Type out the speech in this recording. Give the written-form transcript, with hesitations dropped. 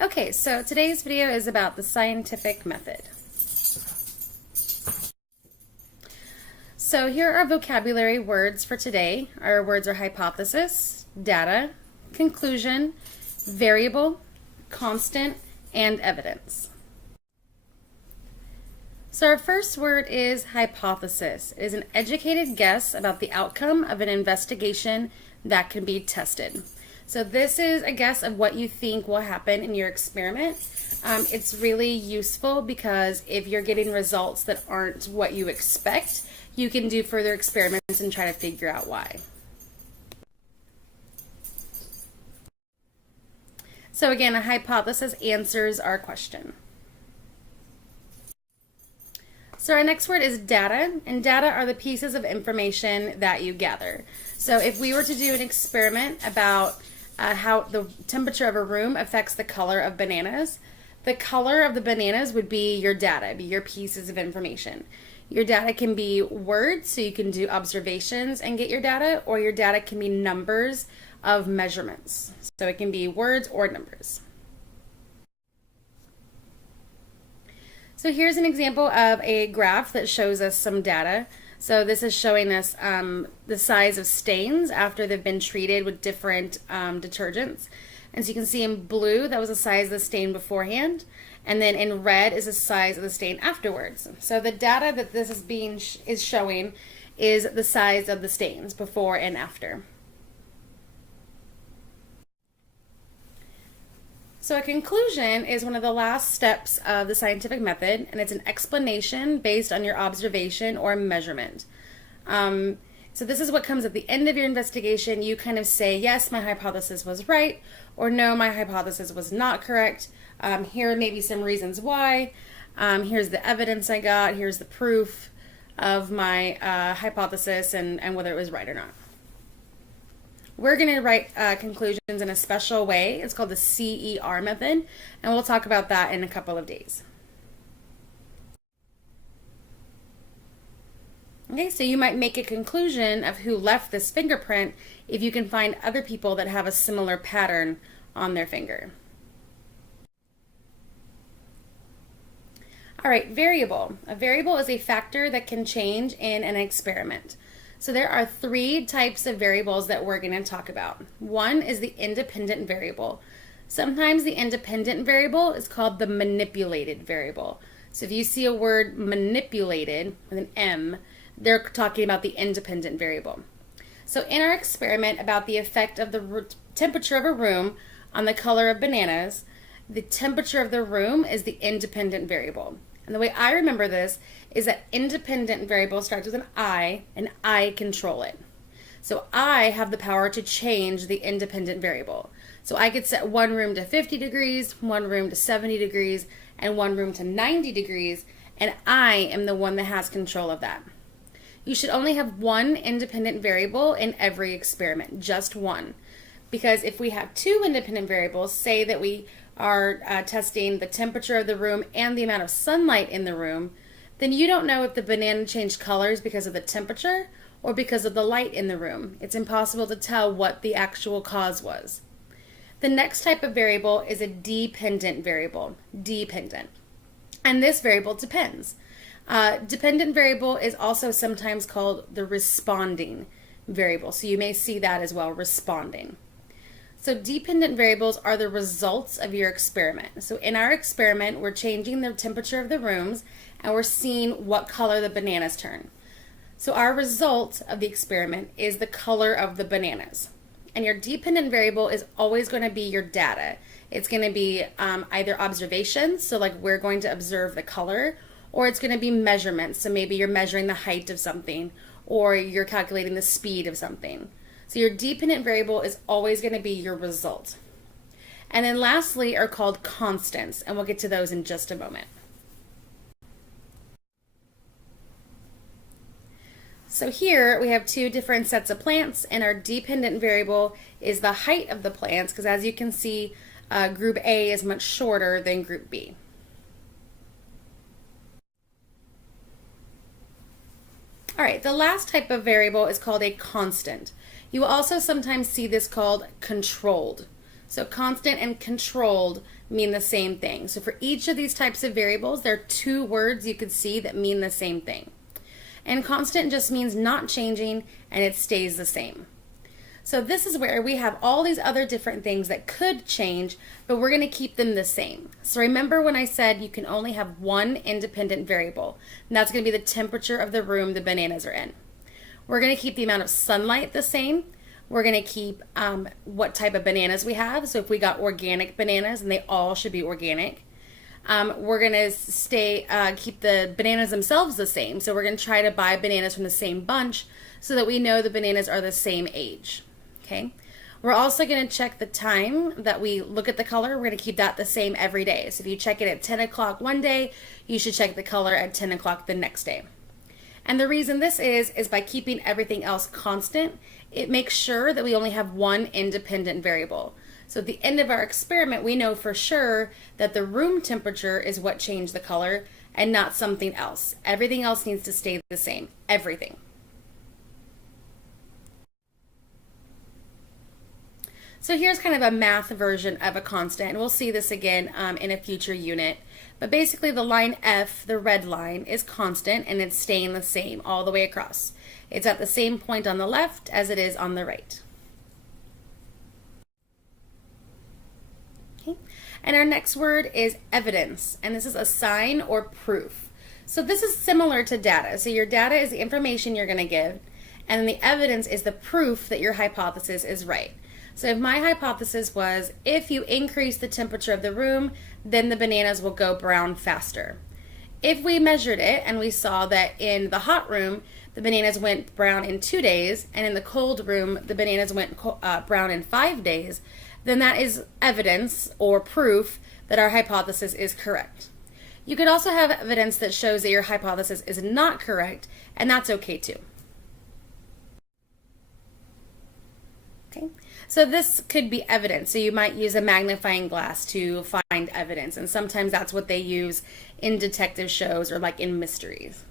Okay, so today's video is about the scientific method. So here are vocabulary words for today. Our words are hypothesis, data, conclusion, variable, constant, and evidence. So our first word is hypothesis. It is an educated guess about the outcome of an investigation that can be tested. So this is a guess of what you think will happen in your experiment. It's really useful because if you're getting results that aren't what you expect, you can do further experiments and try to figure out why. So again, a hypothesis answers our question. So our next word is data, and data are the pieces of information that you gather. So if we were to do an experiment about how the temperature of a room affects the color of bananas, the color of the bananas would be your data, be your pieces of information. Your data can be words, so you can do observations and get your data, or your data can be numbers of measurements. So it can be words or numbers. So here's an example of a graph that shows us some data. So this is showing us the size of stains after they've been treated with different detergents. And so you can see in blue, that was the size of the stain beforehand. And then in red is the size of the stain afterwards. So the data that this is showing is the size of the stains before and after. So a conclusion is one of the last steps of the scientific method, and it's an explanation based on your observation or measurement. So this is what comes at the end of your investigation. You kind of say, yes, my hypothesis was right, or no, my hypothesis was not correct. Here are maybe some reasons why. Here's the evidence I got. Here's the proof of my hypothesis and whether it was right or not. We're going to write conclusions in a special way. It's called the CER method, and we'll talk about that in a couple of days. Okay, so you might make a conclusion of who left this fingerprint if you can find other people that have a similar pattern on their finger. All right, variable. A variable is a factor that can change in an experiment. So there are three types of variables that we're going to talk about. One is the independent variable. Sometimes the independent variable is called the manipulated variable. So if you see a word manipulated with an M, they're talking about the independent variable. So in our experiment about the effect of the temperature of a room on the color of bananas, the temperature of the room is the independent variable. And the way I remember this is that independent variable starts with an I, and I control it. So I have the power to change the independent variable. So I could set one room to 50 degrees, one room to 70 degrees, and one room to 90 degrees, and I am the one that has control of that. You should only have one independent variable in every experiment, just one. Because if we have two independent variables, say that we are testing the temperature of the room and the amount of sunlight in the room, then you don't know if the banana changed colors because of the temperature or because of the light in the room. It's impossible to tell what the actual cause was. The next type of variable is a dependent variable, dependent. And this variable depends. Dependent variable is also sometimes called the responding variable. So you may see that as well, responding. So dependent variables are the results of your experiment. So in our experiment, we're changing the temperature of the rooms and we're seeing what color the bananas turn. So our result of the experiment is the color of the bananas. And your dependent variable is always going to be your data. It's going to be either observations, so like we're going to observe the color, or it's going to be measurements. So maybe you're measuring the height of something, or you're calculating the speed of something. So your dependent variable is always going to be your result. And then lastly are called constants, and we'll get to those in just a moment. So here we have two different sets of plants, and our dependent variable is the height of the plants, because as you can see, group A is much shorter than group B. All right, the last type of variable is called a constant. You will also sometimes see this called controlled. So constant and controlled mean the same thing. So for each of these types of variables, there are two words you could see that mean the same thing. And constant just means not changing and it stays the same. So this is where we have all these other different things that could change, but we're going to keep them the same. So remember when I said you can only have one independent variable, and that's going to be the temperature of the room the bananas are in. We're going to keep the amount of sunlight the same. We're going to keep what type of bananas we have. So if we got organic bananas, and they all should be organic, we're going to keep the bananas themselves the same. So we're going to try to buy bananas from the same bunch so that we know the bananas are the same age. Okay. We're also going to check the time that we look at the color. We're going to keep that the same every day. So if you check it at 10 o'clock one day, you should check the color at 10 o'clock the next day. And the reason this is by keeping everything else constant, it makes sure that we only have one independent variable. So at the end of our experiment, we know for sure that the room temperature is what changed the color and not something else. Everything else needs to stay the same. Everything. So here's kind of a math version of a constant, and we'll see this again in a future unit. But basically the line F, the red line, is constant and it's staying the same all the way across. It's at the same point on the left as it is on the right. Okay. And our next word is evidence, and this is a sign or proof. So this is similar to data. So your data is the information you're going to give, and then the evidence is the proof that your hypothesis is right. So if my hypothesis was, if you increase the temperature of the room, then the bananas will go brown faster. If we measured it and we saw that in the hot room, the bananas went brown in 2 days, and in the cold room, the bananas went brown in 5 days, then that is evidence or proof that our hypothesis is correct. You could also have evidence that shows that your hypothesis is not correct, and that's okay too. Okay. So this could be evidence. So you might use a magnifying glass to find evidence, and sometimes that's what they use in detective shows or like in mysteries.